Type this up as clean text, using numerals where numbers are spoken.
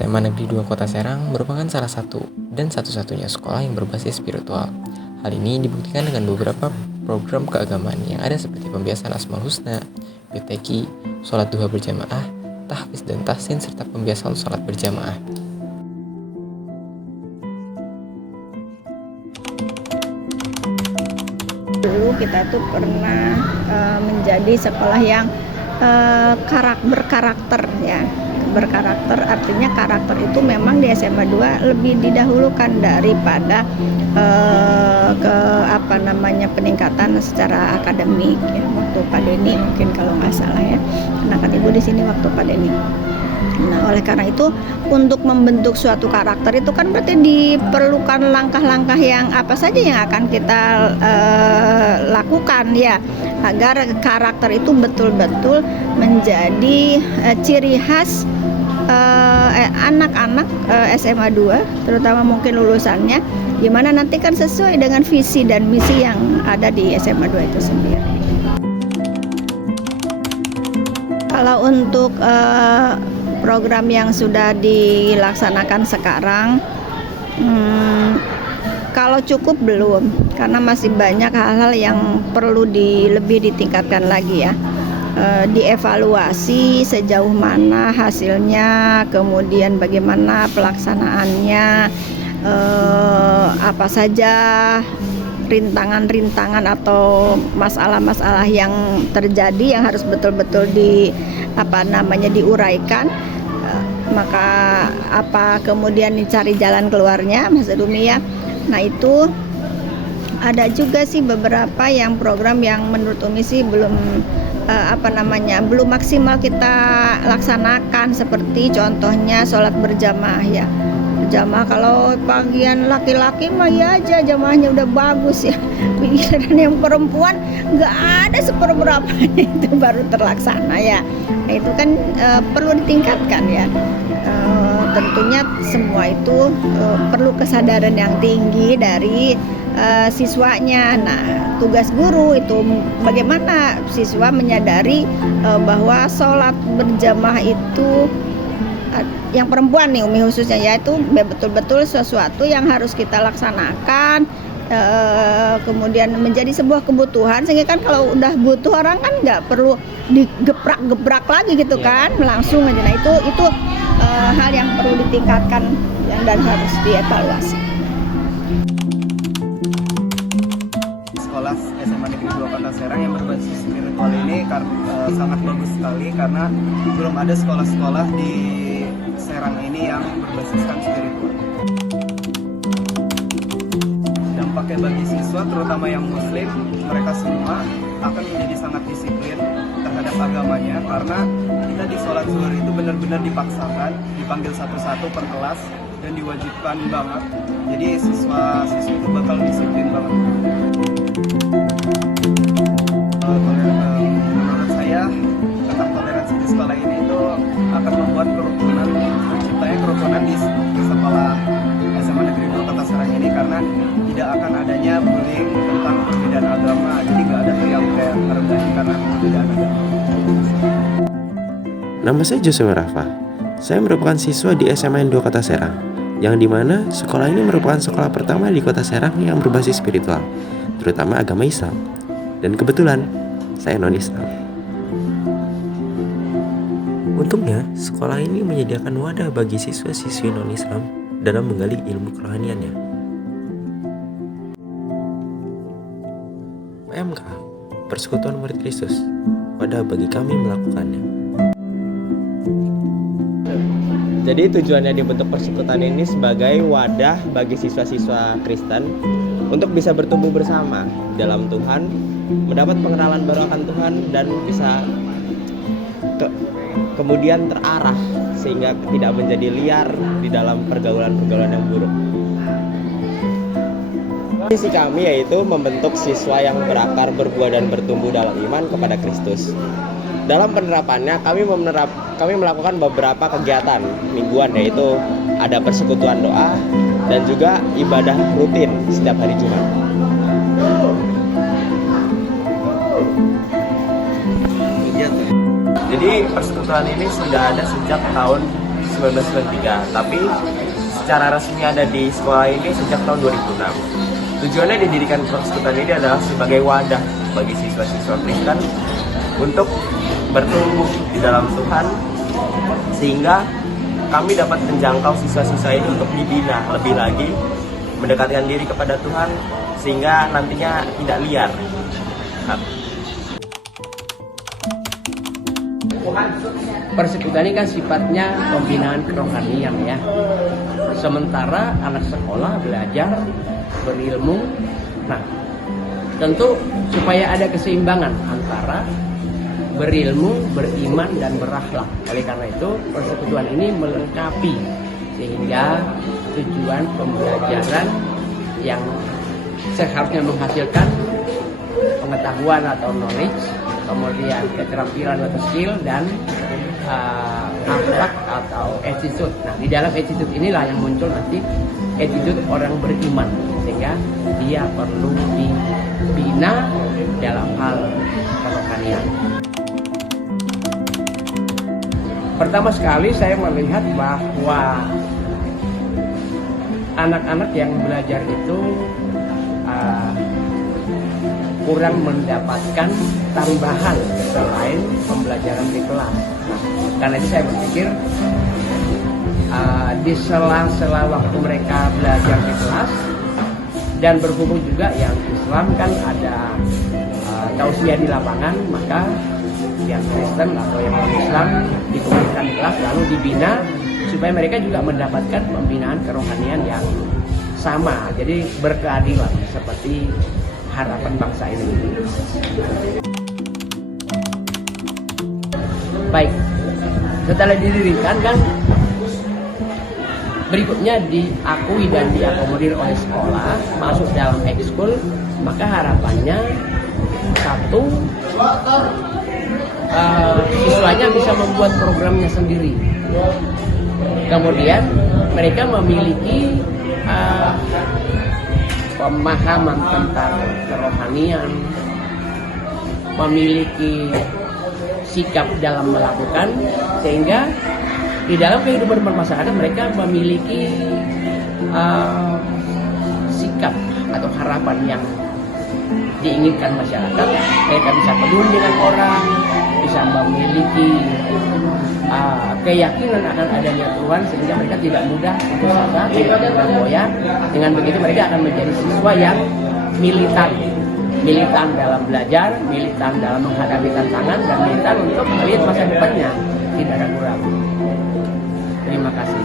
SMA Negeri 2 Kota Serang merupakan salah satu dan satu-satunya sekolah yang berbasis spiritual. Hal ini dibuktikan dengan beberapa program keagamaan yang ada seperti pembiasaan Asmaul Husna, BTQ, sholat duha berjamaah, tahfiz dan tahsin, serta pembiasaan sholat berjamaah. Dulu kita tuh pernah menjadi sekolah yang berkarakter ya. Berkarakter artinya karakter itu memang di SMA 2 lebih didahulukan daripada peningkatan secara akademik ya. Waktu Pak Denny mungkin kalau nggak salah ya, karena kan ibu di sini waktu Pak Denny. Nah, oleh karena itu untuk membentuk suatu karakter itu kan berarti diperlukan langkah-langkah yang apa saja yang akan kita lakukan ya, agar karakter itu betul-betul menjadi ciri khas anak-anak SMA 2, terutama mungkin lulusannya, gimana nanti kan sesuai dengan visi dan misi yang ada di SMA 2 itu sendiri. Kalau untuk program yang sudah dilaksanakan sekarang, kalau cukup belum, karena masih banyak hal-hal yang perlu lebih ditingkatkan lagi ya. Dievaluasi sejauh mana hasilnya, kemudian bagaimana pelaksanaannya, apa saja rintangan-rintangan atau masalah-masalah yang terjadi yang harus betul-betul diuraikan. Maka kemudian dicari jalan keluarnya, Mas Dumi ya. Nah itu ada juga sih beberapa yang program yang menurut Umi sih belum belum maksimal kita laksanakan, seperti contohnya sholat berjamaah ya. Berjamaah kalau bagian laki-laki mah ya aja jamaahnya udah bagus ya. Dan yang perempuan nggak ada seperberapanya itu baru terlaksana ya. Nah itu kan perlu ditingkatkan ya. Tentunya semua itu perlu kesadaran yang tinggi dari siswanya. Nah, tugas guru itu bagaimana siswa menyadari bahwa sholat berjamaah itu yang perempuan nih Umi khususnya, yaitu betul-betul sesuatu yang harus kita laksanakan, kemudian menjadi sebuah kebutuhan, sehingga kan kalau udah butuh orang kan nggak perlu digebrak-gebrak lagi gitu kan, langsung aja. Nah itu hal yang perlu ditingkatkan dan harus dievaluasi. Sekolah SMA Negeri 2 Kota Serang yang berbasis spiritual ini sangat bagus sekali, karena belum ada sekolah-sekolah di Serang ini yang berbasiskan spiritual. Dampaknya bagi siswa, terutama yang muslim, mereka semua akan menjadi sangat disiplin terhadap agamanya, karena kita di sholat zuhur itu benar-benar dipaksakan, dipanggil satu-satu per kelas dan diwajibkan banget. Jadi siswa-siswi itu bakal disiplin banget. Menurut saya, tetap toleransi di sekolah ini itu akan membuat kerukunan, terciptanya kerukunan di sekolah SMA Negeri 2 Kota Serang ini, karena tidak akan adanya bullying tentang perbedaan agama. Jadi nggak ada tuh yang kayak merendahin karena perbedaan agama. Nama saya Jose Rafa. Saya merupakan siswa di SMA 2 Kota Serang, yang dimana sekolah ini merupakan sekolah pertama di Kota Serang yang berbasis spiritual, terutama agama Islam. Dan kebetulan, saya non-Islam. Untungnya, sekolah ini menyediakan wadah bagi siswa-siswi non-Islam dalam menggali ilmu kerohaniannya. PMK, Persekutuan Murid Kristus, wadah bagi kami melakukannya. Jadi tujuannya dibentuk persekutuan ini sebagai wadah bagi siswa-siswa Kristen untuk bisa bertumbuh bersama dalam Tuhan, mendapat pengenalan baru akan Tuhan, dan bisa kemudian terarah sehingga tidak menjadi liar di dalam pergaulan-pergaulan yang buruk. Misi kami yaitu membentuk siswa yang berakar, berbuah, dan bertumbuh dalam iman kepada Kristus. Dalam penerapannya kami melakukan beberapa kegiatan mingguan, yaitu ada persekutuan doa dan juga ibadah rutin setiap hari Jumat. Jadi persekutuan ini sudah ada sejak tahun 1993, tapi secara resmi ada di sekolah ini sejak tahun 2006. Tujuannya didirikan persekutuan ini adalah sebagai wadah bagi siswa-siswa Kristen untuk bertumbuh di dalam Tuhan, sehingga kami dapat menjangkau siswa-siswa ini untuk dibina lebih lagi, mendekatkan diri kepada Tuhan, sehingga nantinya tidak liar. Persekutuan ini kan sifatnya pembinaan kerohanian ya. Sementara anak sekolah belajar berilmu. Nah, tentu supaya ada keseimbangan antara berilmu, beriman, dan berakhlak. Oleh karena itu, persekutuan ini melengkapi sehingga tujuan pembelajaran yang seharusnya menghasilkan pengetahuan atau knowledge, kemudian keterampilan atau skill, dan akhlak atau attitude. Nah, di dalam attitude inilah yang muncul nanti attitude orang beriman, sehingga dia perlu dibina dalam hal kerohanian. Pertama sekali saya melihat bahwa anak-anak yang belajar itu kurang mendapatkan tambahan selain pembelajaran di kelas. Karena itu saya berpikir di sela-sela waktu mereka belajar di kelas, dan berhubung juga yang Islam kan ada tausiah di lapangan, maka yang Kristen atau yang non-Islam dikumpulkan di kelas lalu dibina supaya mereka juga mendapatkan pembinaan kerohanian yang sama, jadi berkeadilan seperti harapan bangsa ini. Baik, setelah didirikan kan berikutnya diakui dan diakomodir oleh sekolah masuk dalam ekskul, maka harapannya satu, siswanya bisa membuat programnya sendiri. Kemudian mereka memiliki pemahaman tentang kerohanian, memiliki sikap dalam melakukan, sehingga di dalam kehidupan bermasyarakat mereka memiliki sikap atau harapan yang diinginkan masyarakat. Mereka bisa peduli dengan orang, bisa memiliki keyakinan akan adanya Tuhan, sehingga mereka tidak mudah putus asa, tidak mudah goyah. Dengan begitu mereka akan menjadi siswa yang militan dalam belajar, militan dalam menghadapi tantangan, dan militan untuk melihat masa depannya. Tidak ada kurang. Terima kasih.